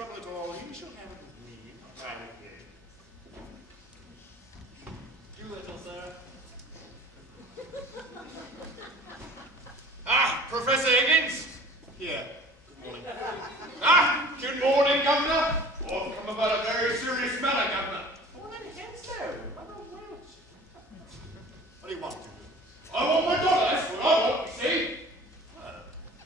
trouble at all. You shall have it with me. Right again. Doolittle, sir. Ah, Professor Higgins. Here. Good morning. Ah, good morning, Governor. I've come about a very serious matter, Governor. Oh, then so. What do you want to do? I want my daughter, that's what I want, you see. Well,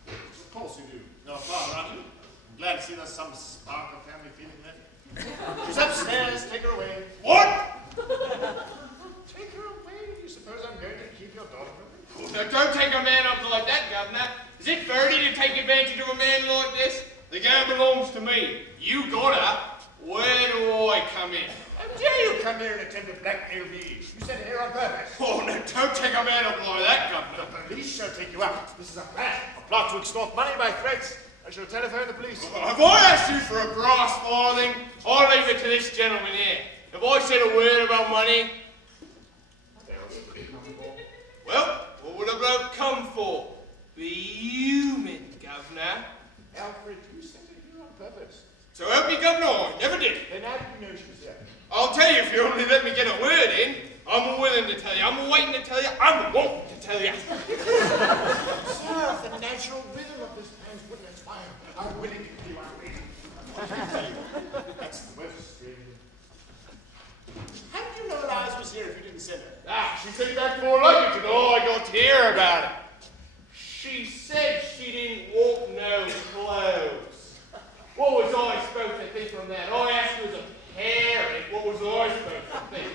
of course you do. You're a father, aren't you? I'm glad to see there's some spark of family feeling left. She's upstairs. Take her away. What? Take her away? You suppose I'm going to keep your daughter from me? Oh, now, don't take a man up like that, Governor. Is it fair to take advantage of a man like this? The girl belongs to me. You got her. Where do I come in? How dare you come here and attempt to blackmail me? You sent her here on purpose. Oh, no, don't take a man up like that, Governor. The police shall take you up. This is a plan. A plot to extort money by threats. I shall telephone the police. Have I asked you for a brass farthing? I'll leave it to this gentleman here. Have I said a word about money? What else would it come for? Well, what would a bloke come for? Be human, Governor. Alfred, you sent her here on purpose. So help me, Governor, I never did. Then how did you know she was here? I'll tell you if you only let me get a word in. I'm willing to tell you. I'm waiting to tell you. I'm wanting to tell you. Sir, the natural rhythm of this man's woodlands fire. I'm willing to give you our reason. That's the worst, really. How did you know Eliza was here if you didn't send her? Ah, she took back more luggage and all I got to hear about it. She said she didn't walk no clothes. What was I supposed to think from that? I asked her as a parent, what was I supposed to think?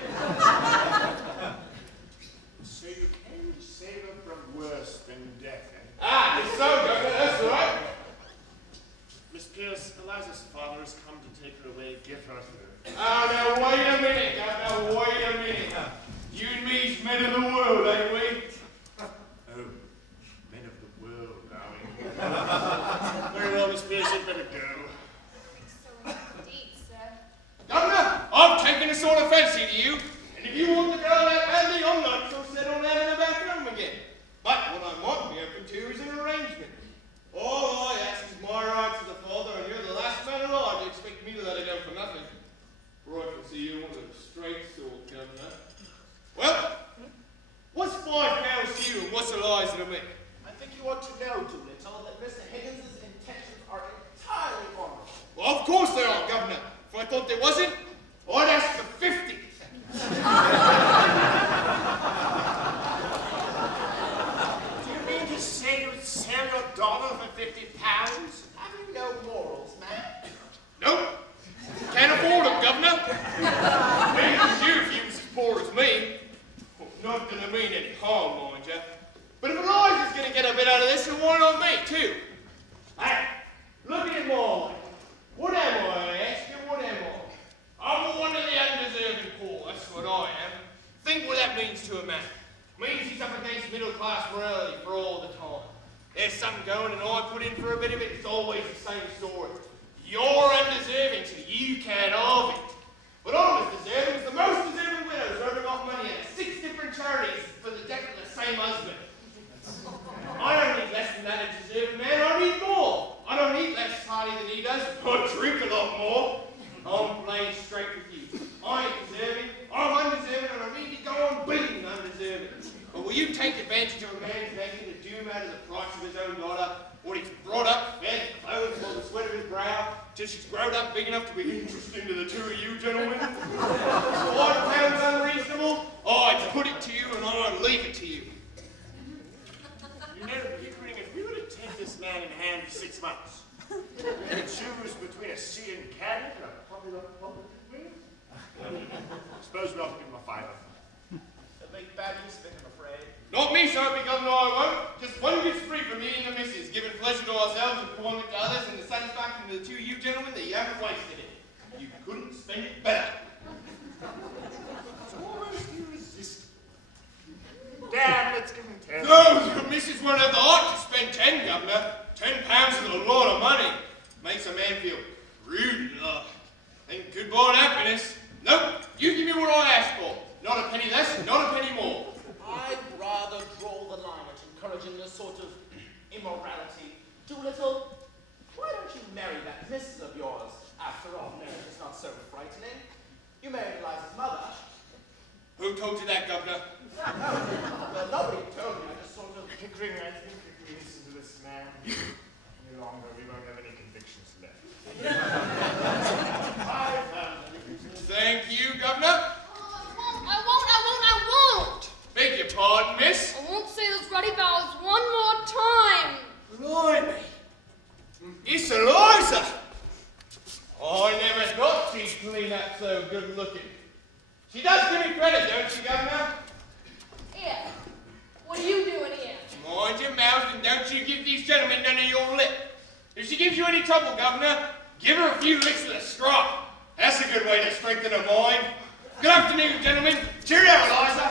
So you came to save her from worse than death, eh? Ah, it's so good. That's right. Miss Pierce, Eliza's father has come to take her away. Give her to her. Ah, now wait a minute, Governor, wait a minute. You and me's men of the world, ain't we? Oh, men of the world, are we? Very well, Miss Pierce, you'd better go. So indeed, sir. Governor, I've taken a sort of fancy to you, and if you want the girl that badly, I'm not so set on having her back home again. But what I might be open to is an arrangement. All I ask is my rights as a father, and you're the last man alive to expect me to let her go for nothing. For I can see you want a straight sword, Governor. Well, what's £5 to you and what's Eliza to me? I think you ought to know, Doolittle, that Mr. Higgins's intentions are entirely honorable. Well, of course they are, Governor. If I thought there wasn't, I'd ask for 50. Do you mean to say you'd sell your daughter for £50? Have you no morals, man? Nope. Can't afford them, Governor. Maybe it's you if you was as poor as me. Well, not gonna mean any harm, mind ya. But if Eliza's gonna get a bit out of this, then why not me, too? Hey, look at it my way. What am I, I ask you? What am I? I'm one of the undeserving poor, that's what I am. Think what that means to a man. Means he's up against middle-class morality for all the time. There's something going and I put in for a bit of it, it's always the same story. You're undeserving, so you can't have it. But I'm as deserving as the most deserving widows who ever got money out of 6 different charities for the death of the same husband. I don't need less than that a deserving man, I need more. I don't eat less hearty than he does, I drink a lot more. I'm playing straight with you. I ain't deserving, I'm undeserving, and I need to go on being undeserving. But will you take advantage of a man's making a doom out of the price of his own daughter, or he's brought up, fed, clothed, on the sweat of his brow, till she's grown up big enough to be interesting to the two of you gentlemen? £5 unreasonable? I'd put it to you and I'd leave it to you. You know, Pickering, if we were to take this man in hand for 6 months, and choose between a sea and cabinet and a popular public win, suppose we ought to give him a fiver. A big bad use of it, I'm afraid. Not me, so help me Governor, I won't. Just one gets free from me and the missus, giving pleasure to ourselves and employment to others, and the satisfaction to the two of you gentlemen that you haven't wasted it. You couldn't spend it better. It's almost irresistible. Damn, let's give him 10. No, the missus won't have the heart to spend 10, Governor. £10 is a lot of money. Makes a man feel rude and and goodbye and happiness. Nope, you give me what I asked for. Not a penny less, not a penny more. I'd rather draw the line at encouraging this sort of immorality. Doolittle, why don't you marry that missus of yours? frightening. You married Eliza's mother. Who told you that, Governor? Well, nobody told me. I just sort of... Pickering, I think if we listen to this man any longer, we won't have any convictions left. Thank you, Governor. I won't. Beg your pardon, miss. I won't say those ruddy vowels one more time. Blimey. It's Eliza. I never thought she'd clean up so good looking. She does give me credit, don't she, Governor? Here. What are you doing here? Mind your mouth and don't you give these gentlemen none of your lip. If she gives you any trouble, Governor, give her a few licks of the strop. That's a good way to strengthen her mind. Good afternoon, gentlemen. Cheerio, Eliza.